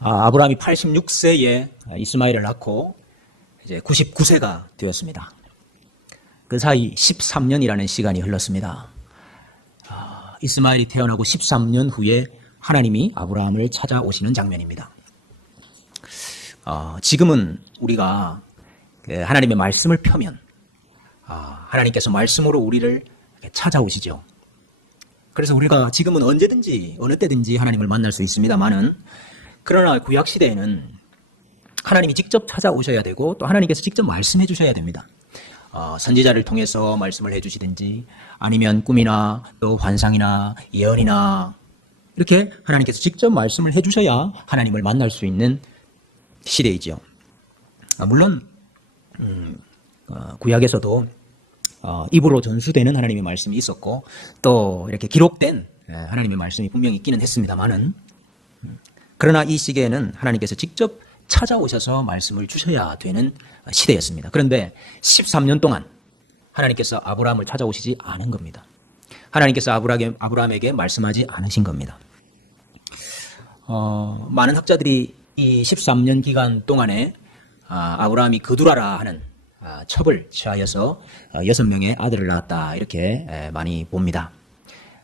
아브라함이 86세에 이스마엘을 낳고 이제 99세가 되었습니다. 그 사이 13년이라는 시간이 흘렀습니다. 이스마엘이 태어나고 13년 후에 하나님이 아브라함을 찾아오시는 장면입니다. 지금은 우리가 하나님의 말씀을 펴면 하나님께서 말씀으로 우리를 찾아오시죠. 그래서 우리가 지금은 언제든지 어느 때든지 하나님을 만날 수 있습니다만은, 그러나 구약 시대에는 하나님이 직접 찾아오셔야 되고 또 하나님께서 직접 말씀해 주셔야 됩니다. 선지자를 통해서 말씀을 해 주시든지 아니면 꿈이나 또 환상이나 예언이나 이렇게 하나님께서 직접 말씀을 해 주셔야 하나님을 만날 수 있는 시대이죠. 물론 구약에서도 입으로 전수되는 하나님의 말씀이 있었고 또 이렇게 기록된 하나님의 말씀이 분명히 있기는 했습니다만은, 그러나 이 시기에는 하나님께서 직접 찾아오셔서 말씀을 주셔야 되는 시대였습니다. 그런데 13년 동안 하나님께서 아브라함을 찾아오시지 않은 겁니다. 하나님께서 아브라함에게 말씀하지 않으신 겁니다. 많은 학자들이 이 13년 기간 동안에 아브라함이 그두라라 하는 첩을 취하여서 6명의 아들을 낳았다, 이렇게 많이 봅니다.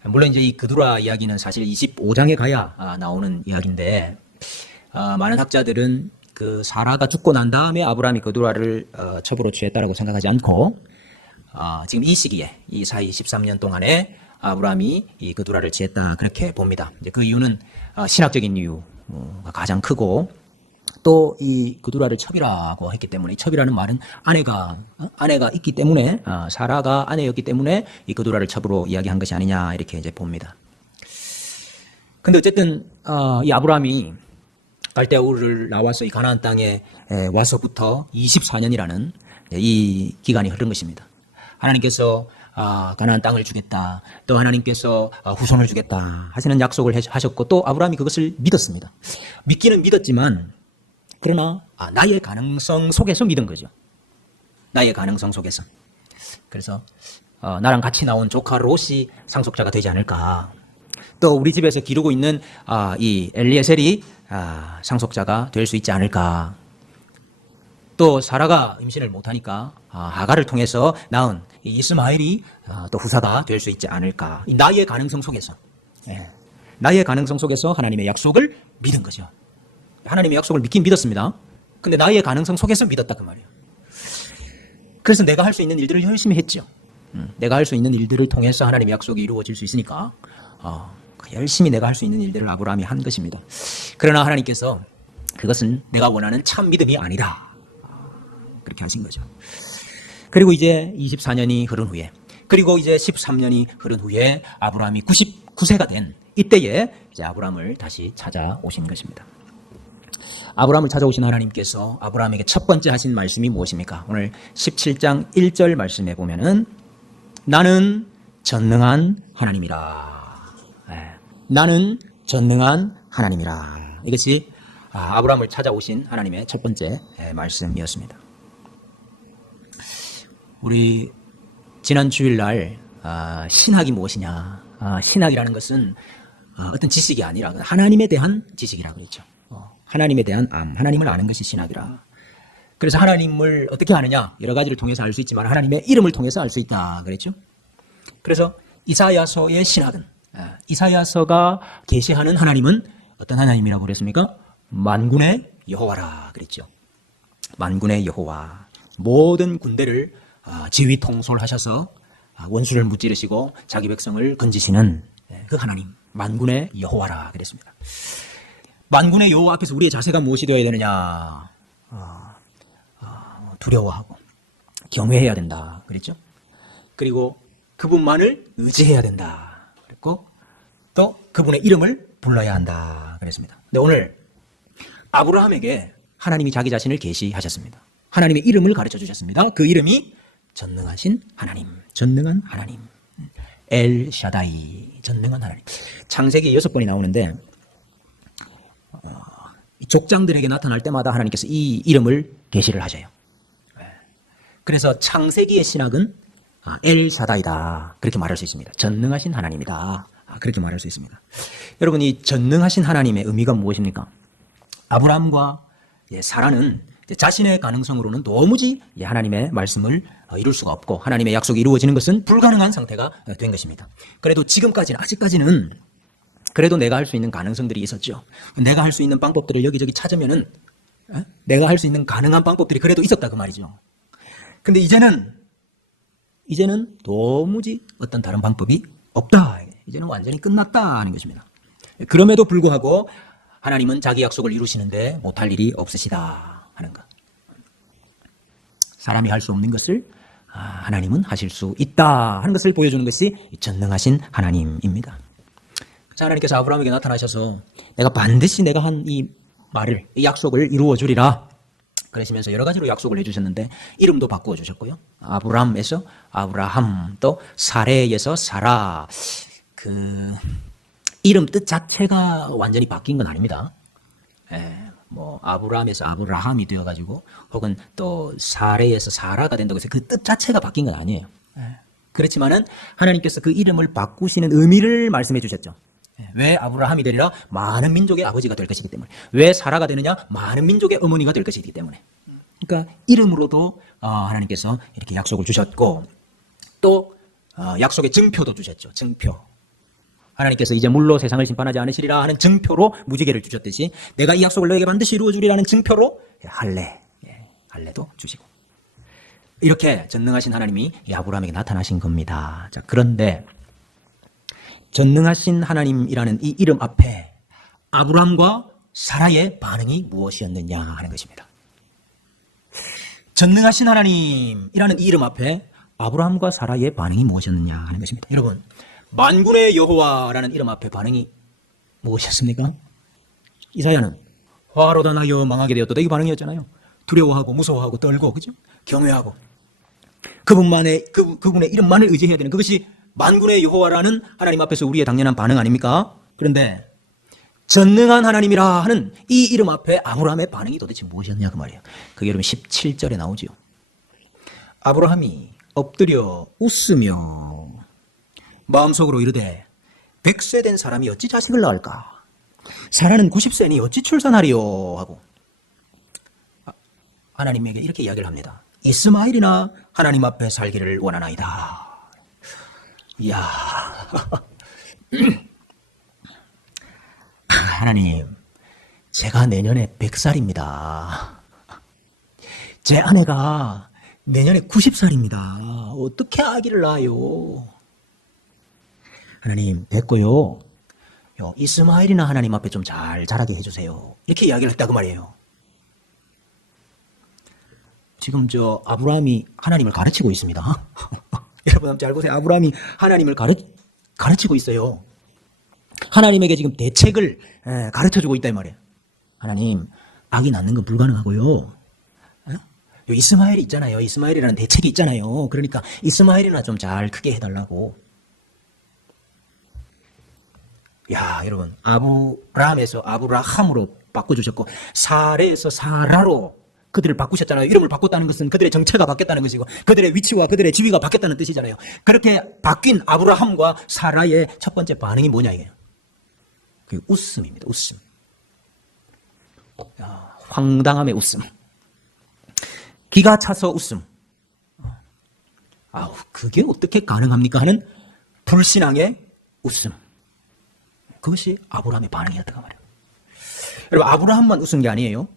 물론 이제 이 그두라 이야기는 사실 25장에 가야 나오는 이야기인데, 많은 학자들은 그 사라가 죽고 난 다음에 아브라함이 그두라를 첩으로 취했다라고 생각하지 않고, 지금 이 시기에 이 사이 13년 동안에 아브라함이 이 그두라를 취했다, 그렇게 봅니다. 이제 그 이유는 신학적인 이유가 가장 크고, 또 이 그두라를 첩이라고 했기 때문에, 이 첩이라는 말은 아내가 있기 때문에, 사라가 아내였기 때문에 이 그두라를 첩으로 이야기한 것이 아니냐, 이렇게 이제 봅니다. 근데 어쨌든 이 아브라함이 갈대아 우르를 나와서 이 가나안 땅에 와서부터 24년이라는 이 기간이 흐른 것입니다. 하나님께서 가나안 땅을 주겠다, 또 하나님께서 후손을 주겠다 하시는 약속을 하셨고, 또 아브라함이 그것을 믿었습니다. 믿기는 믿었지만, 그러나 나의 가능성 속에서 믿은 거죠. 나의 가능성 속에서. 그래서 나랑 같이 나온 조카 롯이 상속자가 되지 않을까, 또 우리 집에서 기르고 있는 이 엘리에셀이 상속자가 될 수 있지 않을까, 또 사라가 임신을 못하니까 하가를 통해서 낳은 이스마엘이 또 후사가 될 수 있지 않을까, 이 나의 가능성 속에서, 나의 가능성 속에서 하나님의 약속을 믿은 거죠. 하나님의 약속을 믿긴 믿었습니다. 근데 나의 가능성 속에서 믿었다, 그 말이에요. 그래서 내가 할 수 있는 일들을 열심히 했죠. 내가 할 수 있는 일들을 통해서 하나님의 약속이 이루어질 수 있으니까 열심히 내가 할 수 있는 일들을 아브라함이 한 것입니다. 그러나 하나님께서 그것은 내가 원하는 참 믿음이 아니다, 그렇게 하신 거죠. 그리고 이제 24년이 흐른 후에, 그리고 이제 13년이 흐른 후에 아브라함이 99세가 된 이때에 이제 아브라함을 다시 찾아오신 것입니다. 아브라함을 찾아오신 하나님께서 아브라함에게 첫 번째 하신 말씀이 무엇입니까? 오늘 17장 1절 말씀에 보면은 나는 전능한 하나님이라. 나는 전능한 하나님이라. 이것이 아브라함을 찾아오신 하나님의 첫 번째 말씀이었습니다. 우리 지난 주일날 신학이 무엇이냐, 신학이라는 것은 어떤 지식이 아니라 하나님에 대한 지식이라고 그랬죠. 하나님에 대한 하나님을 아는 것이 신학이라. 그래서 하나님을 어떻게 아느냐, 여러 가지를 통해서 알 수 있지만 하나님의 이름을 통해서 알 수 있다, 그랬죠. 그래서 이사야서의 신학은, 이사야서가 계시하는 하나님은 어떤 하나님이라고 그랬습니까? 만군의 여호와라 그랬죠. 만군의 여호와, 모든 군대를 지휘 통솔하셔서 원수를 무찌르시고 자기 백성을 건지시는 그 하나님, 만군의 여호와라 그랬습니다. 만군의 여호와 앞에서 우리의 자세가 무엇이 되어야 되느냐? 두려워하고 경외해야 된다, 그랬죠. 그리고 그분만을 의지해야 된다, 그랬고, 또 그분의 이름을 불러야 한다, 그랬습니다. 근데 오늘 아브라함에게 하나님이 자기 자신을 계시하셨습니다. 하나님의 이름을 가르쳐 주셨습니다. 그 이름이 전능하신 하나님, 전능한 하나님, 엘 샤다이, 전능한 하나님. 창세기 6번이 나오는데 족장들에게 나타날 때마다 하나님께서 이 이름을 계시를 하셔요. 그래서 창세기의 신학은 엘 샤다이다, 그렇게 말할 수 있습니다. 전능하신 하나님이다, 그렇게 말할 수 있습니다. 여러분, 이 전능하신 하나님의 의미가 무엇입니까? 아브라함과 사라는 자신의 가능성으로는 도무지 하나님의 말씀을 이룰 수가 없고 하나님의 약속이 이루어지는 것은 불가능한 상태가 된 것입니다. 그래도 지금까지는 아직까지는 그래도 내가 할 수 있는 가능성들이 있었죠. 내가 할 수 있는 방법들을 여기저기 찾으면은 내가 할 수 있는 가능한 방법들이 그래도 있었다 그 말이죠. 근데 이제는 도무지 어떤 다른 방법이 없다. 이제는 완전히 끝났다 하는 것입니다. 그럼에도 불구하고 하나님은 자기 약속을 이루시는데 못할 일이 없으시다 하는 것. 사람이 할 수 없는 것을 하나님은 하실 수 있다 하는 것을 보여주는 것이 전능하신 하나님입니다. 하나님께서 아브라함에게 나타나셔서 내가 반드시 내가 한 이 말을, 이 약속을 이루어 주리라 그러시면서 여러 가지로 약속을 해주셨는데 이름도 바꾸어 주셨고요. 아브람에서 아브라함, 또 사레에서 사라. 그 이름 뜻 자체가 완전히 바뀐 건 아닙니다. 뭐 아브람에서 아브라함이 되어가지고 혹은 또 사레에서 사라가 된다고 해서 그 뜻 자체가 바뀐 건 아니에요. 그렇지만은 하나님께서 그 이름을 바꾸시는 의미를 말씀해 주셨죠. 왜 아브라함이 되리라? 많은 민족의 아버지가 될 것이기 때문에. 왜 사라가 되느냐? 많은 민족의 어머니가 될 것이기 때문에. 그러니까 이름으로도 하나님께서 이렇게 약속을 주셨고 또 약속의 증표도 주셨죠. 증표. 하나님께서 이제 물로 세상을 심판하지 않으시리라 하는 증표로 무지개를 주셨듯이 내가 이 약속을 너에게 반드시 이루어 주리라는 증표로 할례도 주시고 이렇게 전능하신 하나님이 아브라함에게 나타나신 겁니다. 자, 그런데 전능하신 하나님이라는 이 이름 앞에 아브라함과 사라의 반응이 무엇이었느냐 하는 것입니다. 전능하신 하나님이라는 이 이름 앞에 아브라함과 사라의 반응이 무엇이었느냐 하는 것입니다. 여러분, 만군의 여호와라는 이름 앞에 반응이 무엇이었습니까? 이사야는 화로다 나여 망하게 되었다. 이 반응이었잖아요. 두려워하고 무서워하고 떨고, 그죠? 경외하고 그분의 이름만을 의지해야 되는 그것이 만군의 여호와라는 하나님 앞에서 우리의 당연한 반응 아닙니까? 그런데 전능한 하나님이라 하는 이 이름 앞에 아브라함의 반응이 도대체 무엇이었냐 그 말이에요. 그게 여러분 17절에 나오죠. 아브라함이 엎드려 웃으며 마음속으로 이르되 100세 된 사람이 어찌 자식을 낳을까? 사라는 90세니 어찌 출산하리요? 하고 하나님에게 이렇게 이야기를 합니다. 이스마엘이나 하나님 앞에 살기를 원하나이다. 이야, 하나님, 제가 내년에 100살입니다. 제 아내가 내년에 90살입니다. 어떻게 아기를 낳아요? 하나님, 됐고요. 이스마엘이나 하나님 앞에 좀 잘 자라게 해주세요. 이렇게 이야기를 했다고 말이에요. 지금 아브라함이 하나님을 가르치고 있습니다. 여러분 잘 보세요. 아브라함이 하나님을 가르치고 있어요. 하나님에게 지금 대책을 가르쳐주고 있다 이 말이에요. 하나님, 아기 낳는 건 불가능하고요. 이스마엘이 있잖아요. 이스마엘이라는 대책이 있잖아요. 그러니까 이스마엘이나 좀 잘 크게 해달라고. 야, 여러분, 아브라함에서 아브라함으로 바꿔주셨고 사레에서 사라로 그들을 바꾸셨잖아요. 이름을 바꿨다는 것은 그들의 정체가 바뀌었다는 것이고 그들의 위치와 그들의 지위가 바뀌었다는 뜻이잖아요. 그렇게 바뀐 아브라함과 사라의 첫 번째 반응이 뭐냐 이게요. 그 웃음입니다. 웃음. 황당함의 웃음. 기가 차서 웃음. 그게 어떻게 가능합니까 하는 불신앙의 웃음. 그것이 아브라함의 반응이었다고 말이에요. 여러분, 아브라함만 웃은 게 아니에요.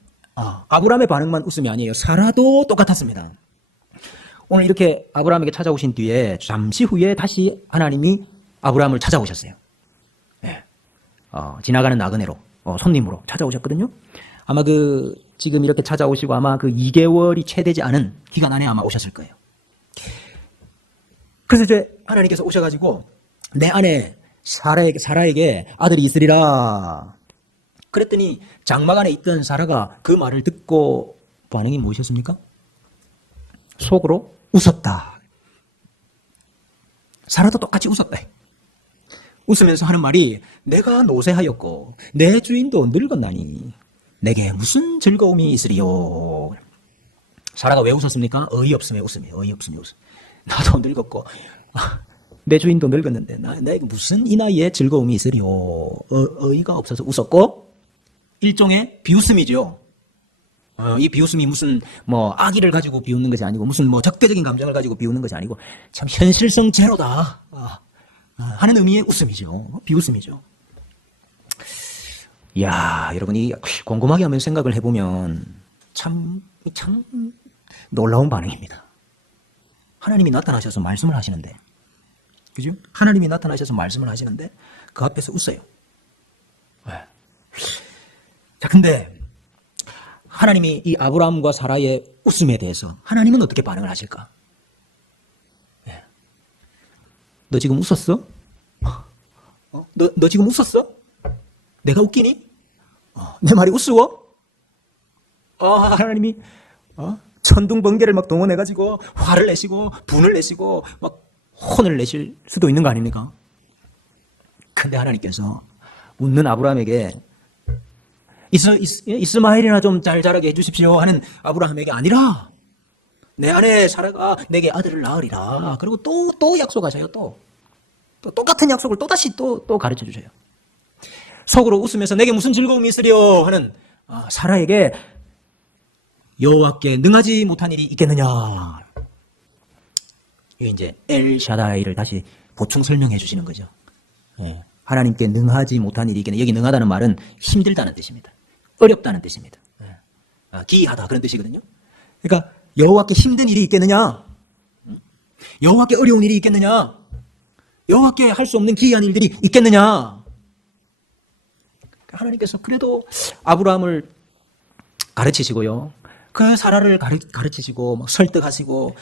아브라함의 반응만 웃음이 아니에요. 사라도 똑같았습니다. 오늘 이렇게 아브라함에게 찾아오신 뒤에 잠시 후에 다시 하나님이 아브라함을 찾아오셨어요. 네. 지나가는 나그네로, 손님으로 찾아오셨거든요. 아마 지금 이렇게 찾아오시고 아마 2개월이 채 되지 않은 기간 안에 아마 오셨을 거예요. 그래서 이제 하나님께서 오셔가지고 내 아내 사라에게 아들이 있으리라. 그랬더니 장막 안에 있던 사라가 그 말을 듣고 반응이 무엇이었습니까? 속으로 웃었다. 사라도 똑같이 웃었다. 웃으면서 하는 말이 내가 노쇠하였고 내 주인도 늙었나니 내게 무슨 즐거움이 있으리요. 사라가 왜 웃었습니까? 어이없음에 웃음이에요. 어이없음에 웃음. 나도 늙었고 내 주인도 늙었는데 내게 무슨 이 나이에 즐거움이 있으리요. 어이가 없어서 웃었고 일종의 비웃음이죠. 이 비웃음이 무슨 뭐 악의를 가지고 비웃는 것이 아니고 무슨 뭐 적대적인 감정을 가지고 비웃는 것이 아니고 참 현실성 제로다 하는 의미의 웃음이죠. 비웃음이죠. 이야, 여러분이 곰곰하게 하면서 생각을 해보면 참 놀라운 반응입니다. 하나님이 나타나셔서 말씀을 하시는데, 그죠? 하나님이 나타나셔서 말씀을 하시는데 그 앞에서 웃어요. 네. 자, 근데 하나님이 이 아브라함과 사라의 웃음에 대해서 하나님은 어떻게 반응을 하실까? 네. 너 지금 웃었어? 너 지금 웃었어? 내가 웃기니? 내 말이 우스워? 하나님이 천둥 번개를 막 동원해가지고 화를 내시고 분을 내시고 막 혼을 내실 수도 있는 거 아닙니까? 근데 하나님께서 웃는 아브라함에게 이스마엘이나 좀 잘 자라게 해주십시오 하는 아브라함에게 아니라 내 아내 사라가 내게 아들을 낳으리라. 그리고 또 약속하셔요. 또 똑같은 약속을 또다시 또 가르쳐 주셔요. 속으로 웃으면서 내게 무슨 즐거움이 있으려 하는 사라에게 여호와께 능하지 못한 일이 있겠느냐. 이게 이제 엘샤다이를 다시 보충 설명해 주시는 거죠. 예. 하나님께 능하지 못한 일이 있겠느냐. 여기 능하다는 말은 힘들다는 뜻입니다. 어렵다는 뜻입니다. 예. 기이하다 그런 뜻이거든요. 그러니까 여호와께 힘든 일이 있겠느냐. 여호와께 어려운 일이 있겠느냐. 여호와께 할 수 없는 기이한 일들이 있겠느냐. 하나님께서 그래도 아브라함을 가르치시고요. 그 사라를 가르치시고 막 설득하시고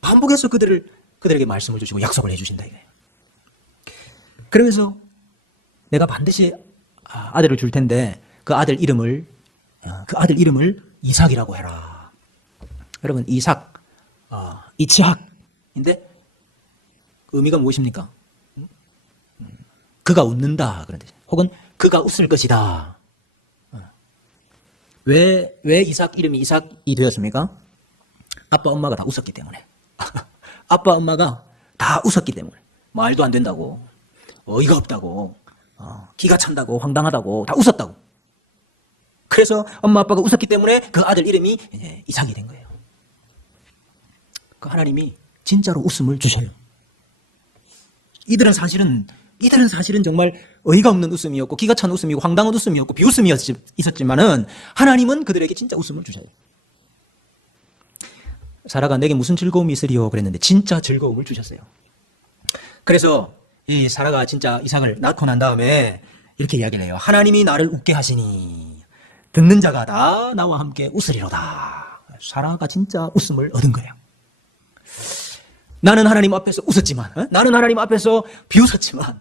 반복해서 그들에게 말씀을 주시고 약속을 해주신다 이거예요. 그러면서 내가 반드시 아들을 줄 텐데 그 아들 이름을 이삭이라고 해라. 여러분 이삭, 이츠학인데 의미가 무엇입니까? 그가 웃는다 그런 뜻. 혹은 그가 웃을 것이다. 왜 이삭 이름이 이삭이 되었습니까? 아빠 엄마가 다 웃었기 때문에. 아빠 엄마가 다 웃었기 때문에. 말도 안 된다고, 어이가 없다고, 기가 찬다고, 황당하다고 다 웃었다고. 그래서 엄마 아빠가 웃었기 때문에 그 아들 이름이 이삭이 된 거예요. 그 하나님이 진짜로 웃음을 주셔요. 이들은 사실은 정말 어이가 없는 웃음이었고 기가 찬 웃음이고 황당한 웃음이었고 비웃음이 있었지만은 하나님은 그들에게 진짜 웃음을 주셔요. 사라가 내게 무슨 즐거움이 있으리요 그랬는데 진짜 즐거움을 주셨어요. 그래서 이 사라가 진짜 이삭을 낳고 난 다음에 이렇게 이야기를 해요. 하나님이 나를 웃게 하시니 듣는 자가 다 나와 함께 웃으리로다. 사라가 진짜 웃음을 얻은 거예요. 나는 하나님 앞에서 웃었지만, 나는 하나님 앞에서 비웃었지만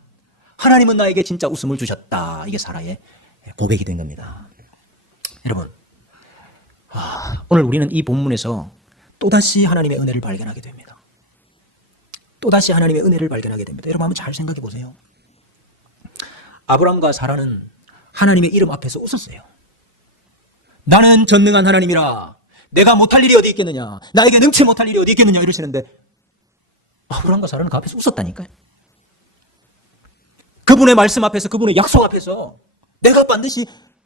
하나님은 나에게 진짜 웃음을 주셨다. 이게 사라의 고백이 된 겁니다. 여러분, 오늘 우리는 이 본문에서 또다시 하나님의 은혜를 발견하게 됩니다. 또다시 하나님의 은혜를 발견하게 됩니다. 여러분 한번 잘 생각해 보세요. 아브라함과 사라는 하나님의 이름 앞에서 웃었어요. 나는 전능한 하나님이라 내가 못할 일이 어디 있겠느냐, 나에게 능치 못할 일이 어디 있겠느냐 이러시는데 아브라함과 사라는 그 앞에서 웃었다니까요. 그분의 말씀 앞에서, 그분의 약속 앞에서 내가 반드시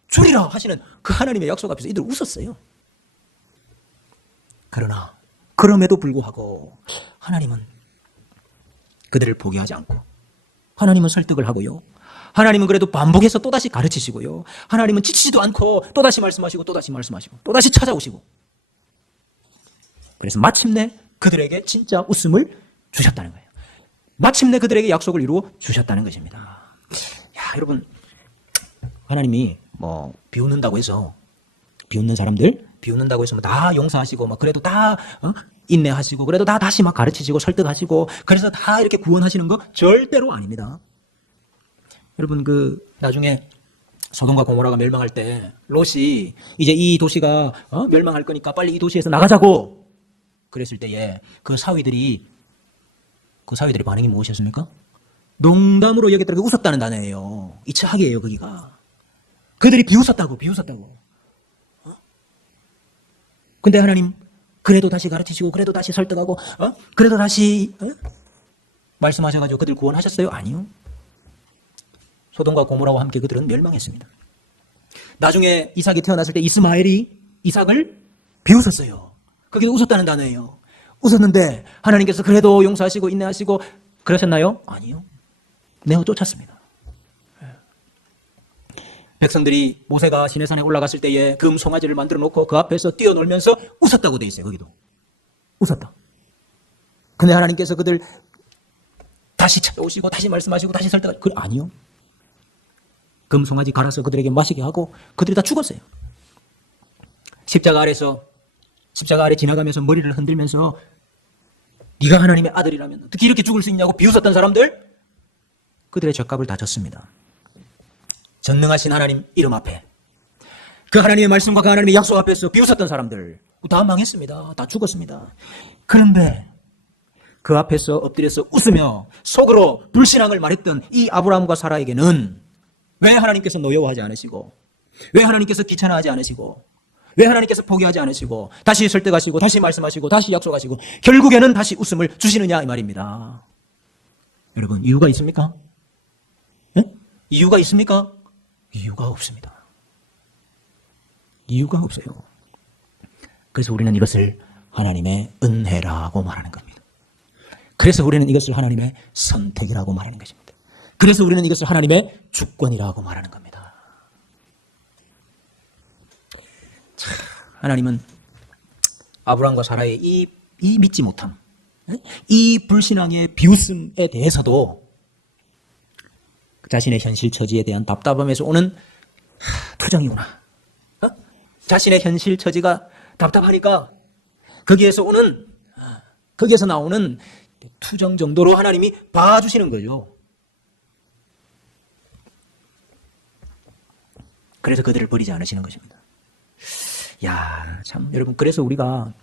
주리라 하시는 그 하나님의 약속 앞에서 이들 웃었어요. 그러나 그럼에도 불구하고 하나님은 그들을 포기하지 않고 하나님은 설득을 하고요. 하나님은 그래도 반복해서 또다시 가르치시고요. 하나님은 지치지도 않고 또다시 말씀하시고 또다시 말씀하시고 또다시 찾아오시고, 그래서 마침내 그들에게 진짜 웃음을 주셨다는 거예요. 마침내 그들에게 약속을 이루어 주셨다는 것입니다. 야, 여러분, 하나님이 뭐 비웃는다고 해서 비웃는다고 해서 다 용서하시고 막 그래도 다 인내하시고 그래도 다 다시 막 가르치시고 설득하시고 그래서 다 이렇게 구원하시는 거 절대로 아닙니다. 여러분, 그 나중에 소돔과 고모라가 멸망할 때 롯이 이제 이 도시가 멸망할 거니까 빨리 이 도시에서 나가자고 그랬을 때에 그 사위들이 반응이 무엇이었습니까? 농담으로 여겼다가 웃었다는 단어예요. 이츠학이에요, 거기가. 그들이 비웃었다고. 근데 하나님 그래도 다시 가르치시고 그래도 다시 설득하고 그래도 다시 말씀하셔가지고 그들 구원하셨어요? 아니요. 소돔과 고모라와 함께 그들은 멸망했습니다. 나중에 이삭이 태어났을 때 이스마엘이 이삭을 비웃었어요. 그게 웃었다는 단어예요. 웃었는데 하나님께서 그래도 용서하시고 인내하시고 그러셨나요? 아니요. 내어 쫓았습니다. 백성들이 모세가 시내산에 올라갔을 때에 금 송아지를 만들어 놓고 그 앞에서 뛰어놀면서 웃었다고 돼 있어요. 거기도. 웃었다. 근데 하나님께서 그들 다시 찾아오시고 다시 말씀하시고 다시 설득하시고 아니요. 금 송아지 갈아서 그들에게 마시게 하고 그들이 다 죽었어요. 십자가 아래 지나가면서 머리를 흔들면서 네가 하나님의 아들이라면 어떻게 이렇게 죽을 수 있냐고 비웃었던 사람들 그들의 죗값을 다 졌습니다. 전능하신 하나님 이름 앞에 그 하나님의 말씀과 그 하나님의 약속 앞에서 비웃었던 사람들 다 망했습니다. 다 죽었습니다. 그런데 그 앞에서 엎드려서 웃으며 속으로 불신앙을 말했던 이 아브라함과 사라에게는 왜 하나님께서 노여워하지 않으시고 왜 하나님께서 귀찮아하지 않으시고 왜 하나님께서 포기하지 않으시고 다시 설득하시고 다시 말씀하시고 다시 약속하시고 결국에는 다시 웃음을 주시느냐 이 말입니다. 여러분 이유가 있습니까? 네? 이유가 있습니까? 이유가 없습니다. 이유가 없어요. 그래서 우리는 이것을 하나님의 은혜라고 말하는 겁니다. 그래서 우리는 이것을 하나님의 선택이라고 말하는 것입니다. 그래서 우리는 이것을 하나님의 주권이라고 말하는 겁니다. 자, 하나님은 아브라함과 사라의 이 믿지 못함, 이 불신앙의 비웃음에 대해서도 자신의 현실 처지에 대한 답답함에서 오는 투정이구나. 자신의 현실 처지가 답답하니까 거기에서 나오는 투정 정도로 하나님이 봐주시는 거죠. 그래서 그들을 버리지 않으시는 것입니다. 야, 참 여러분 그래서 우리가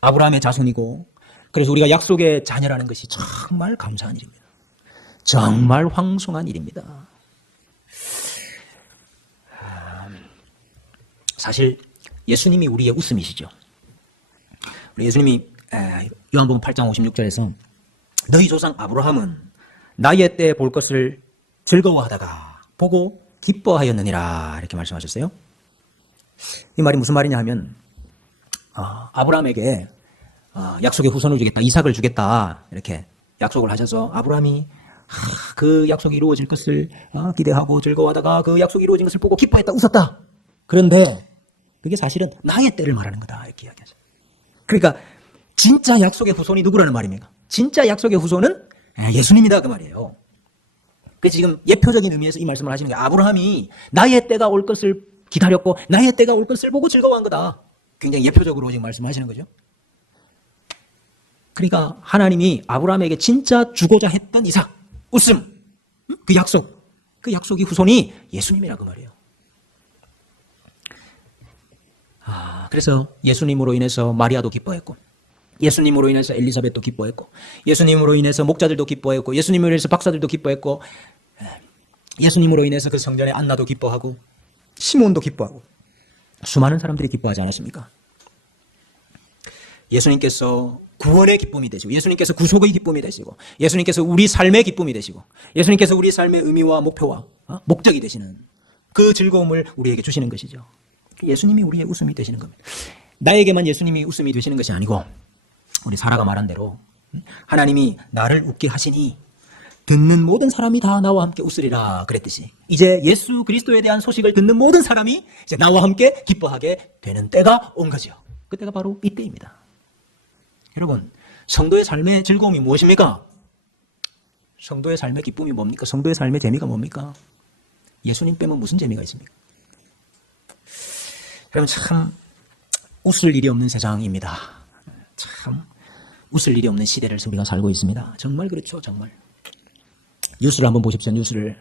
아브라함의 자손이고 그래서 우리가 약속의 자녀라는 것이 정말 감사한 일입니다. 정말 황송한 일입니다. 사실 예수님이 우리의 웃음이시죠. 우리 예수님이 요한복음 8장 56절에서 너희 조상 아브라함은 나의 때 볼 것을 즐거워하다가 보고 기뻐하였느니라 이렇게 말씀하셨어요. 이 말이 무슨 말이냐 하면 아브라함에게 약속의 후손을 주겠다, 이삭을 주겠다 이렇게 약속을 하셔서 아브라함이 그 약속이 이루어질 것을 기대하고 즐거워하다가 그 약속이 이루어진 것을 보고 기뻐했다, 웃었다. 그런데 그게 사실은 나의 때를 말하는 거다 이렇게 이야기하죠. 그러니까 진짜 약속의 후손이 누구라는 말입니까? 진짜 약속의 후손은 예수님이다 그 말이에요. 그래서 지금 예표적인 의미에서 이 말씀을 하시는 거예요. 아브라함이 나의 때가 올 것을 기다렸고 나의 때가 올 것을 보고 즐거워한 거다. 굉장히 예표적으로 지금 말씀하시는 거죠. 그러니까 하나님이 아브라함에게 진짜 주고자 했던 이삭, 웃음, 그 약속이 후손이 예수님이라 그 말이에요. 그래서 예수님으로 인해서 마리아도 기뻐했고 예수님으로 인해서 엘리사벳도 기뻐했고 예수님으로 인해서 목자들도 기뻐했고 예수님으로 인해서 박사들도 기뻐했고 예수님으로 인해서 그 성전의 안나도 기뻐하고 시몬도 기뻐하고 수많은 사람들이 기뻐하지 않았습니까? 예수님께서 구원의 기쁨이 되시고 예수님께서 구속의 기쁨이 되시고 예수님께서 우리 삶의 기쁨이 되시고 예수님께서 우리 삶의 의미와 목표와 목적이 되시는 그 즐거움을 우리에게 주시는 것이죠. 예수님이 우리의 웃음이 되시는 겁니다. 나에게만 예수님이 웃음이 되시는 것이 아니고 우리 사라가 말한 대로 하나님이 나를 웃게 하시니 듣는 모든 사람이 다 나와 함께 웃으리라 그랬듯이 이제 예수 그리스도에 대한 소식을 듣는 모든 사람이 이제 나와 함께 기뻐하게 되는 때가 온 거죠. 그 때가 바로 이때입니다. 여러분, 성도의 삶의 즐거움이 무엇입니까? 성도의 삶의 기쁨이 뭡니까? 성도의 삶의 재미가 뭡니까? 예수님 빼면 무슨 재미가 있습니까? 여러분 참 웃을 일이 없는 세상입니다. 참 웃을 일이 없는 시대를 우리가 살고 있습니다. 정말 그렇죠. 정말. 뉴스를 한번 보십시오. 뉴스를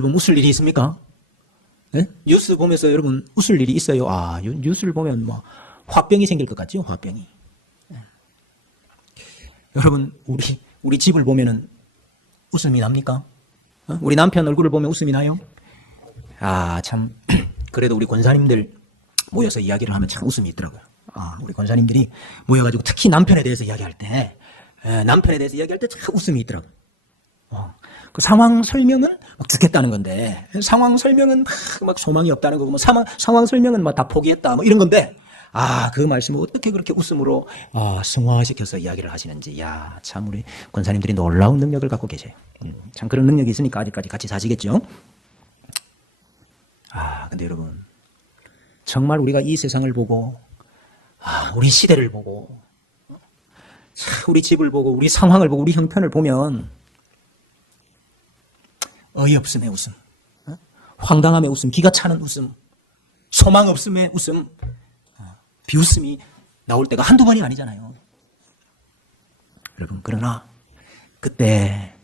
보면 웃을 일이 있습니까? 네? 뉴스 보면서 여러분 웃을 일이 있어요. 뉴스를 보면 뭐 화병이 생길 것 같죠? 화병이. 네. 여러분 우리 집을 보면은 웃음이 납니까? 우리 남편 얼굴을 보면 웃음이 나요? 참 그래도 우리 권사님들 모여서 이야기를 하면 참 웃음이 있더라고요. 우리 권사님들이 모여가지고 특히 남편에 대해서 이야기할 때 참 웃음이 있더라고요. 그 상황 설명은 막 죽겠다는 건데, 상황 설명은 막 소망이 없다는 거고, 뭐 상황 설명은 막 다 포기했다, 뭐 이런 건데, 그 말씀을 어떻게 그렇게 웃음으로, 승화시켜서 이야기를 하시는지, 참 우리 권사님들이 놀라운 능력을 갖고 계세요. 참 그런 능력이 있으니까 아직까지 같이 사시겠죠? 근데 여러분, 정말 우리가 이 세상을 보고, 우리 시대를 보고, 우리 집을 보고, 우리 상황을 보고, 우리 형편을 보면, 어이없음의 웃음, 황당함의 웃음, 기가 차는 웃음, 소망 없음의 웃음, 비웃음이 나올 때가 한두 번이 아니잖아요. 여러분, 그러나 그때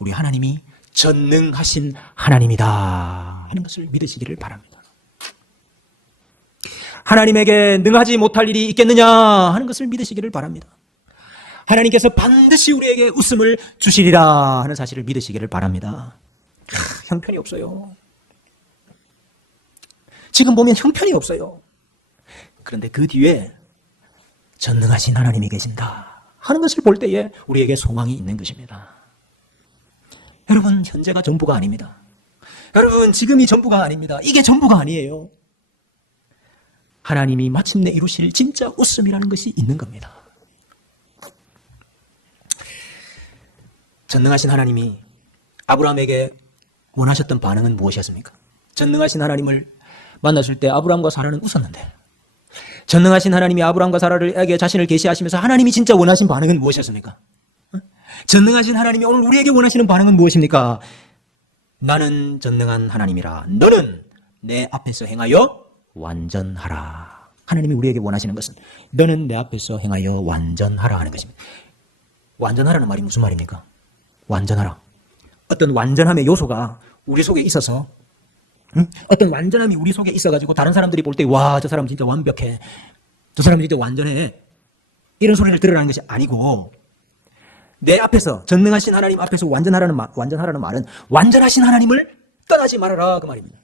우리 하나님이 전능하신 하나님이다 하는 것을 믿으시기를 바랍니다. 하나님에게 능하지 못할 일이 있겠느냐 하는 것을 믿으시기를 바랍니다. 하나님께서 반드시 우리에게 웃음을 주시리라 하는 사실을 믿으시기를 바랍니다. 형편이 없어요. 지금 보면 형편이 없어요. 그런데 그 뒤에 전능하신 하나님이 계신다 하는 것을 볼 때에 우리에게 소망이 있는 것입니다. 여러분, 현재가 전부가 아닙니다. 여러분, 지금이 전부가 아닙니다. 이게 전부가 아니에요. 하나님이 마침내 이루실 진짜 웃음이라는 것이 있는 겁니다. 전능하신 하나님이 아브라함에게 원하셨던 반응은 무엇이었습니까? 전능하신 하나님을 만났을 때 아브라함과 사라는 웃었는데, 전능하신 하나님이 아브라함과 사라에게 자신을 계시하시면서 하나님이 진짜 원하신 반응은 무엇이었습니까? 전능하신 하나님이 오늘 우리에게 원하시는 반응은 무엇입니까? 나는 전능한 하나님이라 너는 내 앞에서 행하여 완전하라. 하나님이 우리에게 원하시는 것은 너는 내 앞에서 행하여 완전하라 하는 것입니다. 완전하라는 말이 무슨 말입니까? 완전하라. 어떤 완전함의 요소가 우리 속에 있어서, 어떤 완전함이 우리 속에 있어가지고 다른 사람들이 볼 때 저 사람 진짜 완벽해, 저 사람 진짜 완전해, 이런 소리를 들으라는 것이 아니고, 내 앞에서, 전능하신 하나님 앞에서 완전하라는 말은 완전하신 하나님을 떠나지 말아라 그 말입니다.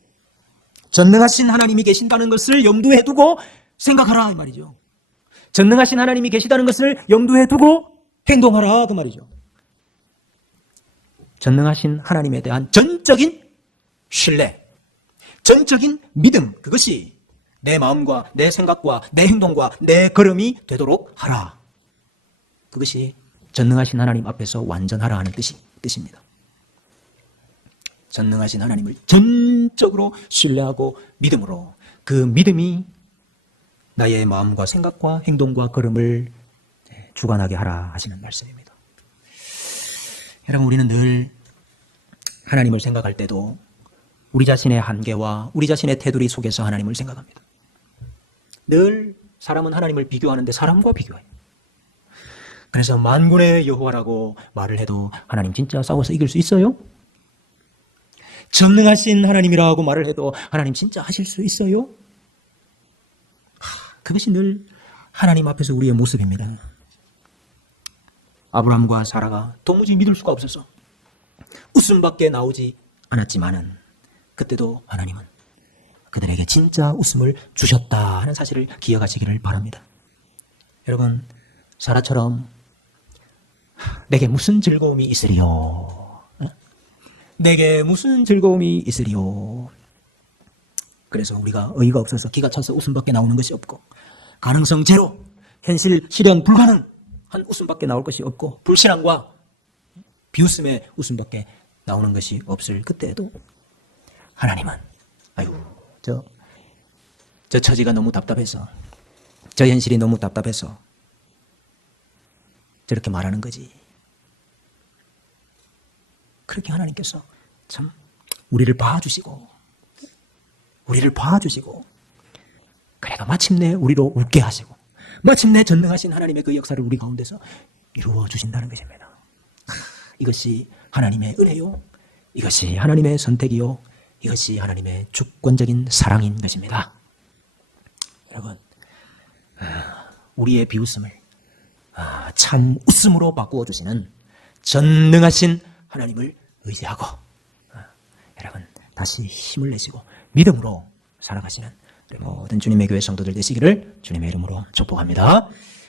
전능하신 하나님이 계신다는 것을 염두에 두고 생각하라 이 말이죠. 전능하신 하나님이 계시다는 것을 염두에 두고 행동하라 그 말이죠. 전능하신 하나님에 대한 전적인 신뢰, 전적인 믿음, 그것이 내 마음과 내 생각과 내 행동과 내 걸음이 되도록 하라. 그것이 전능하신 하나님 앞에서 완전하라 하는 뜻입니다. 전능하신 하나님을 전적으로 신뢰하고 믿음으로, 그 믿음이 나의 마음과 생각과 행동과 걸음을 주관하게 하라 하시는 말씀입니다. 여러분, 우리는 늘 하나님을 생각할 때도 우리 자신의 한계와 우리 자신의 테두리 속에서 하나님을 생각합니다. 늘 사람은 하나님을 비교하는데 사람과 비교해요. 그래서 만군의 여호와라고 말을 해도 하나님 진짜 싸워서 이길 수 있어요? 전능하신 하나님이라고 말을 해도 하나님 진짜 하실 수 있어요? 그것이 늘 하나님 앞에서 우리의 모습입니다. 아브라함과 사라가 도무지 믿을 수가 없어서 웃음밖에 나오지 않았지만은, 그때도 하나님은 그들에게 진짜 웃음을 주셨다 하는 사실을 기억하시기를 바랍니다. 여러분, 사라처럼 내게 무슨 즐거움이 있으리요? 내게 무슨 즐거움이 있으리요? 그래서 우리가 어이가 없어서 기가 차서 웃음밖에 나오는 것이 없고, 가능성 제로, 현실 실현 불가능한 웃음밖에 나올 것이 없고, 불신앙과 비웃음의 웃음밖에 나오는 것이 없을 그때에도 하나님은 저 처지가 너무 답답해서, 저 현실이 너무 답답해서 저렇게 말하는 거지. 그렇게 하나님께서 참 우리를 봐주시고 그래도 마침내 우리로 웃게 하시고 마침내 전능하신 하나님의 그 역사를 우리 가운데서 이루어 주신다는 것입니다. 이것이 하나님의 은혜요, 이것이 하나님의 선택이요, 이것이 하나님의 주권적인 사랑인 것입니다. 여러분, 우리의 비웃음을 참 웃음으로 바꾸어 주시는 전능하신 하나님을 의지하고, 여러분 다시 힘을 내시고 믿음으로 살아가시는 모든 주님의 교회 성도들 되시기를 주님의 이름으로 축복합니다.